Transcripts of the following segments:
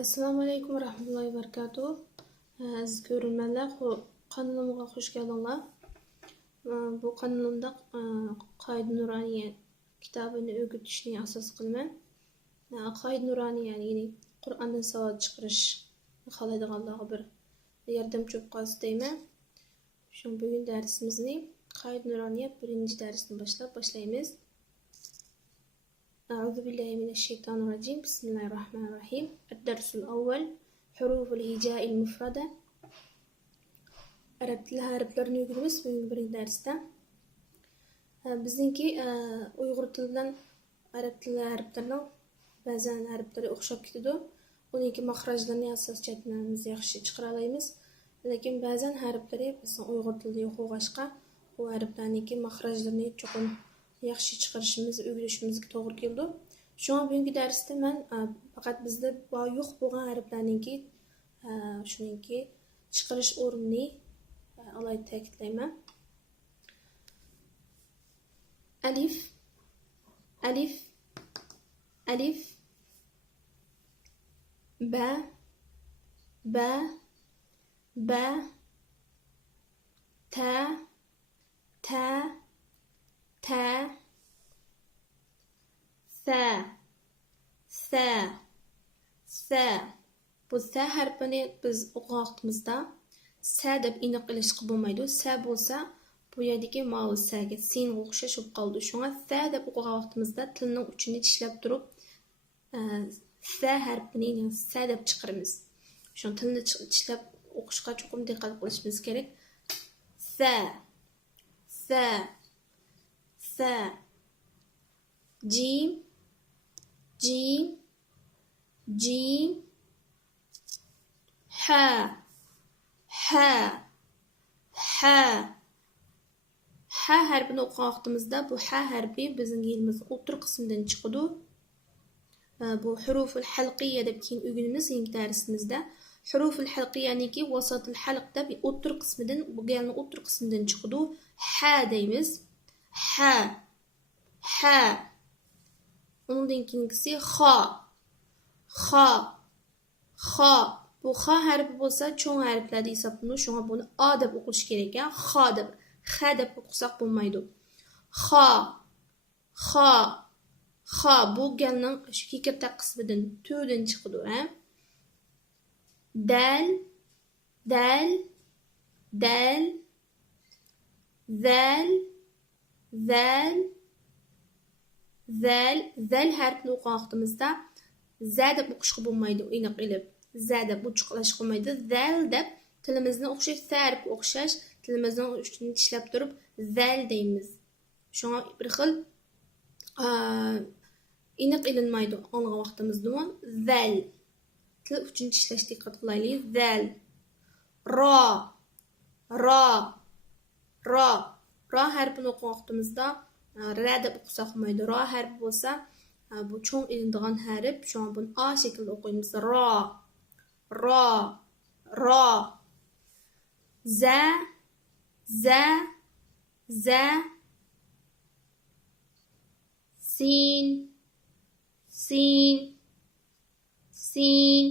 Assalomu alaykum va rahmatullohi va barakatuh. Aziz ko'ruvchilar, kanalimga xush keldinglar. Bu kanalimda Qoida Nuraniya kitobini o'qitishni asos qilaman. Qoida Nuraniya ya'ni Qur'ondan savod chiqarish xohlaydiganlarga bir yordamchi bo'lib qolsa deyman. Shu bugun darsimizni Qoida Nuraniya 1-darsni boshlaymiz. أعوذ بالله من الشيطان الرجيم بسم الله الرحمن الرحيم الدرس الأول حروف الهجاء المفردة Arab tili harflarini o'qiymiz bugungi birinchi darsda. Bizningki Uyg'ur tilidan Arab tili harflarining ba'zan harflari o'xshab ketadi. Uninki mahrajlarini asoslantirib yaxshi chiqara olamiz. Lekin ba'zan harflari bizning Uyg'ur tilida yo'q bo'lg'achqa, bu harflarningki mahrajlarini cho'qim yaxshi chiqarishimiz, o'rganishimizga to'g'ri keldi. Shunga bugungi darsda men faqat bizda yo'q bo'lgan harflarningki shuningki chiqarish o'rnini alayda ta'kidlayman. Alif alif alif ba ba ba ta ta ta sa sa sa bu sa harfini biz o'qigan vaqtimizda sa deb aniq ilishqa bo'lmaydi. Sa bo'lsa bu yerdagi ma'u saga sin o'xshash bo'lib qoldi. Shunga sa deb o'qigan vaqtimizda tilning uchini tishlab turib sa harfini yani sa deb chiqaramiz. Shu tilni tishlab o'qishga cho'qim diqqat qilishimiz kerak. Sa sa sa jim jim jim ha ha ha ha harfini o'qigan vaqtimizda bu ha harfi bizning yilimiz o'tir qismidan chiqadi. Bu huruful halqiya deb keyin o'rganamiz yangi darsimizda. Huruful halqiya ya'niki vasatul halq deb o'tir qismidan, bu galning o'tir qismidan chiqadi. Ha deymiz. Ha ha undan keyingisi xa xa xa bu xa harfi bo'lsa cho'ng harflarda hisoblanadi. Shunga buni a deb o'qish kerak ekan. Xa deb, xa deb o'qisak bo'lmaydi. Xa xa xa bu galning shu kekirtak qismidan to'dan chiqadi, dal dal dal zal zal zal zal harfini o'qigan vaqtimizda za deb o'qishga bo'lmaydi. Aniq ilib za deb uchiqlash qilmaydi. Zal deb tilimizni o'xshash sarf o'xshash tilimizni uchini tishlab turib zal deymiz. Shunga bir xil aniq ilinmaydi olgan vaqtimizda zal til uchini tishlash diqqat qilaylik. Zal ro ro ro ro harfini o'qigan vaqtimizda ra deb o'qisak bo'lmaydi. Ro harfi bo'lsa bu cho'ng ilinadigan harf. Shunga buni a shaklida o'qiymiz. Ro ro ro za za za sin sin sin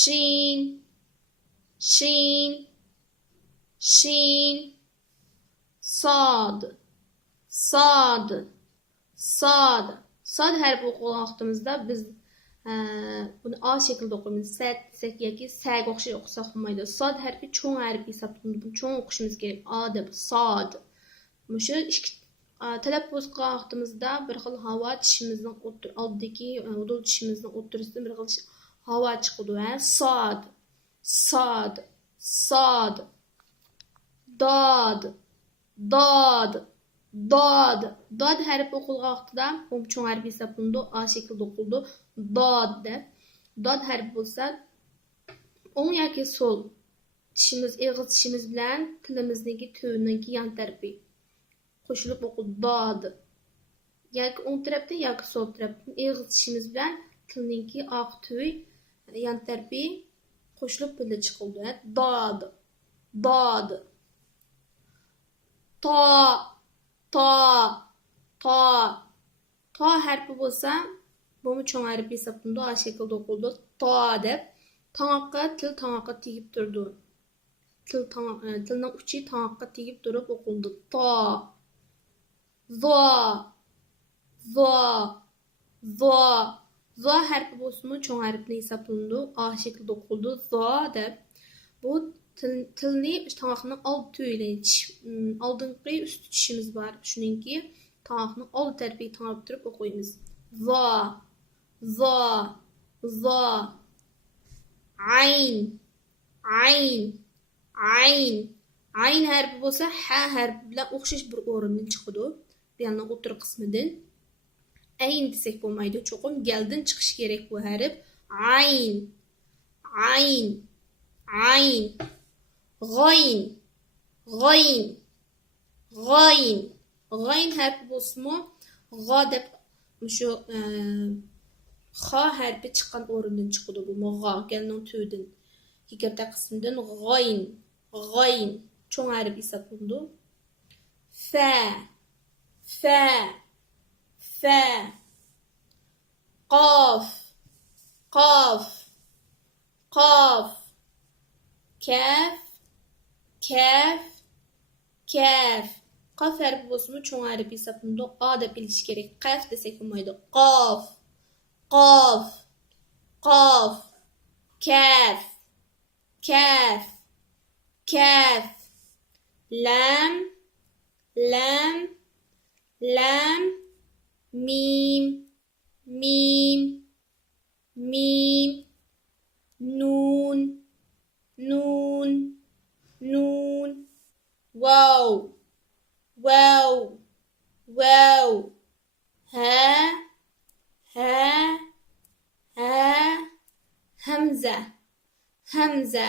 shin shin shin sad sad sad sad harfi o'qigan vaqtimizda biz buni a shaklida o'qiymiz. Sad desak yoki saga o'xshash o'qisak bo'lmaydi. Sad harfi cho'ng harf hisoblanadi. Buni cho'ng o'qishimiz kerak. A deb sad. Shu ikki talaffuz qilgan vaqtimizda bir xil havo tishimizning oldidagi udul tishimizning o'rtasidan bir xil havo chiqadi. Sad sad sad dod dod dod dod harfi o'qilgan vaqtida bu cho'ng harf hisoblanadi. A shaklida o'qildi. Dod deb dod harfi bo'lsa o'ng yoki so'l tishimiz, eg'iz tishimiz bilan tilimizningki to'rninki yon tarafi qo'shilib o'qildi. Dod yoki o'ng tarafdan yoki so'l tarafdan eg'iz tishimiz bilan tilninki oq to'y yon tarafi qo'shilib birga chiqildi. Dod dod to to to to harfi bo'lsa Bu çoğun harf hesapında A şekilde okuldu. Ta deb. Tağaqqa til tağaqqa tegib turdu. Tilning uchi tağaqqa tegib turib o'qildi. Ta. Zo. Zo. Zo. Zo harfi bo'lsa cho'ng harfni hisoblanadi. A shaklida o'qildi. Zo deb. Bu tilni tağaqning old tugini oldingi ust tishimiz bor. Shuningki tağaqning old tarafiga tangib turib o'qiymiz. Zo. Zo. Zo. Ayn. Ayn. Ayn. Ayn harfi bo'lsa ha harfi bilan o'xshash bir o'rindan chiqadi. Bu yerning o'tir qismidan. Ayn desek bo'lmaydi. Cho'qim galdan chiqishi kerak bu harf. Ayn. Ayn. Ayn. G'oyn. G'oyn. G'oyn. G'oyn harfi bo'lsa g'o deb shu xa harfi chiqqan o'rindan chiqadi bu g'o galning tuyidan. Hikoyat qismidan g'oyn. G'oyn. Cho'ng harf hisoblanadi. Fa. Fa. Fa. Qaf. Qaf. Qaf. Kaf. Kaf. Kaf. Qaf harfi bo'lsa cho'ng harf hisoblanadi. A deb bilish kerak. Qaf desak bo'lmaydi. Qaf. Qaf. Qaf. Kaf. Kaf. Kaf. Lam. Lam. Lam. Mim. Mim. Mim. Nun. Nun. Nun. Wow. Wow. Wow. Ha. Ha. Ha. Hamza. Hamza.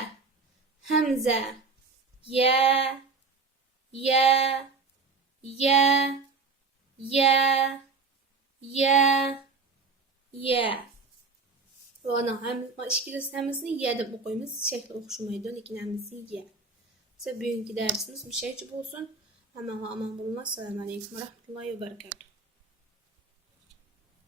Hamza. Ya. Ya. Ya. Ya. Ya. Ya. Buni ham ikkalasi hammasini ya deb o'qiymiz. Shakli o'xshamaydi, lekin hammasi ya. Bugungi darsimiz mushaycha bo'lsin. Hamma omon bo'linglar. Assalomu alaykum va rahmatullohi va barakatuh.